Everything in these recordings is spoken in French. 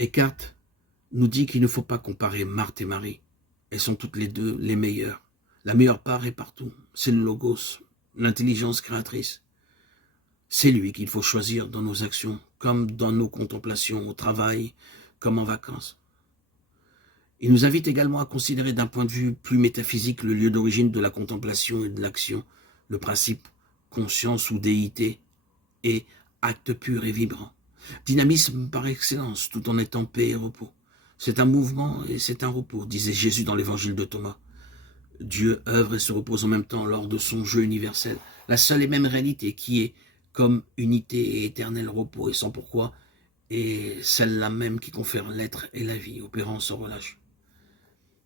Eckhart nous dit qu'il ne faut pas comparer Marthe et Marie. Elles sont toutes les deux les meilleures. La meilleure part est partout. C'est le logos, l'intelligence créatrice. C'est lui qu'il faut choisir dans nos actions, comme dans nos contemplations, au travail, comme en vacances. Il nous invite également à considérer d'un point de vue plus métaphysique le lieu d'origine de la contemplation et de l'action, le principe conscience ou déité et acte pur et vibrant. Dynamisme par excellence, tout en étant paix et repos. C'est un mouvement et c'est un repos, disait Jésus dans l'évangile de Thomas. Dieu œuvre et se repose en même temps lors de son jeu universel. La seule et même réalité qui est comme unité et éternel repos et sans pourquoi, est celle-là même qui confère l'être et la vie, opérant sans relâche.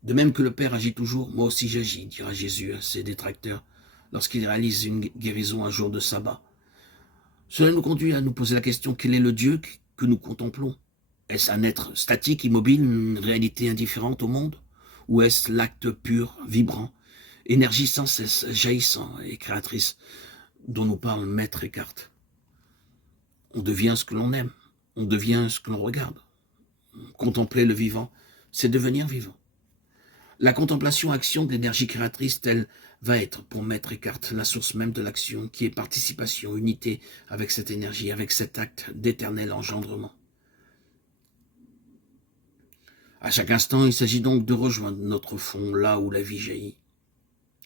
De même que le Père agit toujours, moi aussi j'agis, dira Jésus à ses détracteurs lorsqu'il réalise une guérison un jour de sabbat. Cela nous conduit à nous poser la question, quel est le Dieu que nous contemplons? Est-ce un être statique, immobile, une réalité indifférente au monde? Ou est-ce l'acte pur, vibrant, énergie sans cesse, jaillissant et créatrice dont nous parle Maître Eckhart? On devient ce que l'on aime, on devient ce que l'on regarde. Contempler le vivant, c'est devenir vivant. La contemplation action de l'énergie créatrice telle va être, pour Maître Eckhart, la source même de l'action, qui est participation, unité avec cette énergie, avec cet acte d'éternel engendrement. À chaque instant, il s'agit donc de rejoindre notre fond, là où la vie jaillit,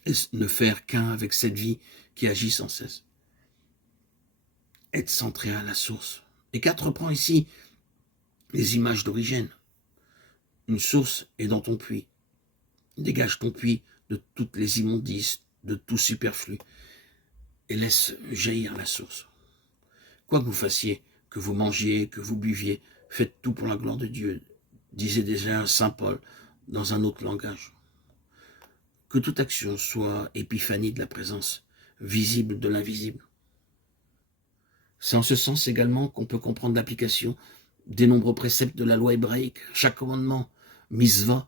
et ne faire qu'un avec cette vie qui agit sans cesse. Être centré à la source. Eckhart reprend ici les images d'origine. Une source est dans ton puits. Dégage ton puits de toutes les immondices, de tout superflu, et laisse jaillir la source. Quoi que vous fassiez, que vous mangiez, que vous buviez, faites tout pour la gloire de Dieu, disait déjà saint Paul dans un autre langage. Que toute action soit épiphanie de la présence, visible de l'invisible. C'est en ce sens également qu'on peut comprendre l'application des nombreux préceptes de la loi hébraïque. Chaque commandement, misvot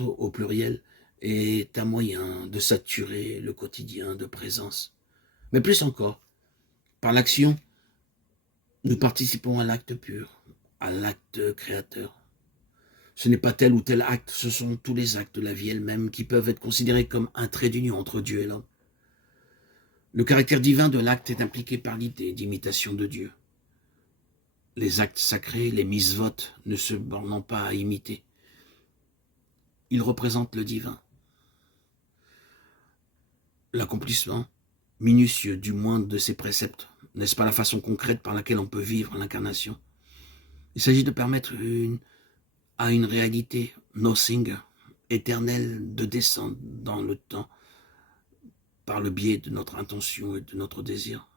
au pluriel, est un moyen de saturer le quotidien de présence. Mais plus encore, par l'action, nous participons à l'acte pur, à l'acte créateur. Ce n'est pas tel ou tel acte, ce sont tous les actes de la vie elle-même qui peuvent être considérés comme un trait d'union entre Dieu et l'homme. Le caractère divin de l'acte est impliqué par l'idée d'imitation de Dieu. Les actes sacrés, les misvot, ne se bornant pas à imiter. Ils représentent le divin. L'accomplissement minutieux du moindre de ces préceptes, n'est-ce pas la façon concrète par laquelle on peut vivre l'incarnation? Il s'agit de permettre à une réalité, nothing, éternelle, de descendre dans le temps par le biais de notre intention et de notre désir.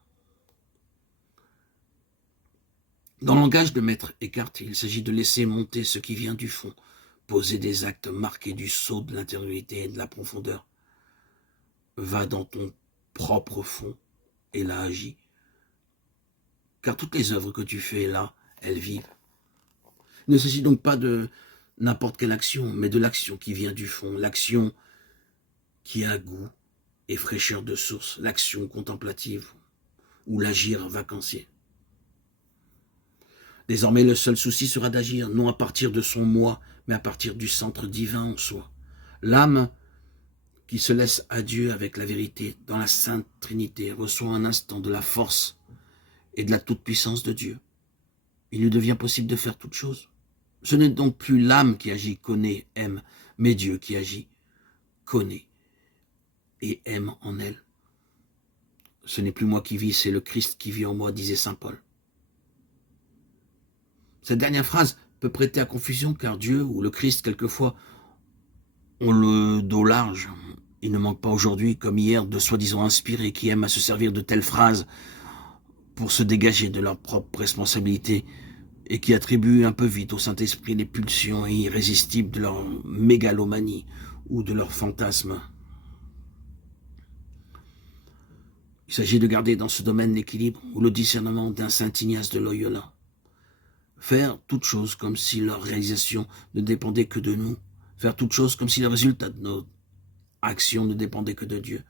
Dans le langage de Maître Eckhart, il s'agit de laisser monter ce qui vient du fond, poser des actes marqués du sceau de l'intériorité et de la profondeur. Va dans ton propre fond et là agis. Car toutes les œuvres que tu fais là, elles vivent. Il ne s'agit donc pas de n'importe quelle action, mais de l'action qui vient du fond, l'action qui a goût et fraîcheur de source, l'action contemplative ou l'agir vacancier. Désormais, le seul souci sera d'agir, non à partir de son moi, mais à partir du centre divin en soi. L'âme qui se laisse à Dieu avec la vérité dans la Sainte Trinité reçoit un instant de la force et de la toute-puissance de Dieu. Il lui devient possible de faire toute chose. Ce n'est donc plus l'âme qui agit, connaît, aime, mais Dieu qui agit, connaît et aime en elle. Ce n'est plus moi qui vis, c'est le Christ qui vit en moi, disait saint Paul. Cette dernière phrase peut prêter à confusion car Dieu ou le Christ, quelquefois, ont le dos large. Il ne manque pas aujourd'hui, comme hier, de soi-disant inspirés qui aiment à se servir de telles phrases pour se dégager de leur propre responsabilité et qui attribuent un peu vite au Saint-Esprit les pulsions irrésistibles de leur mégalomanie ou de leur fantasme. Il s'agit de garder dans ce domaine l'équilibre ou le discernement d'un saint Ignace de Loyola. Faire toute chose comme si leur réalisation ne dépendait que de nous. Faire toute chose comme si le résultat de nos actions ne dépendait que de Dieu.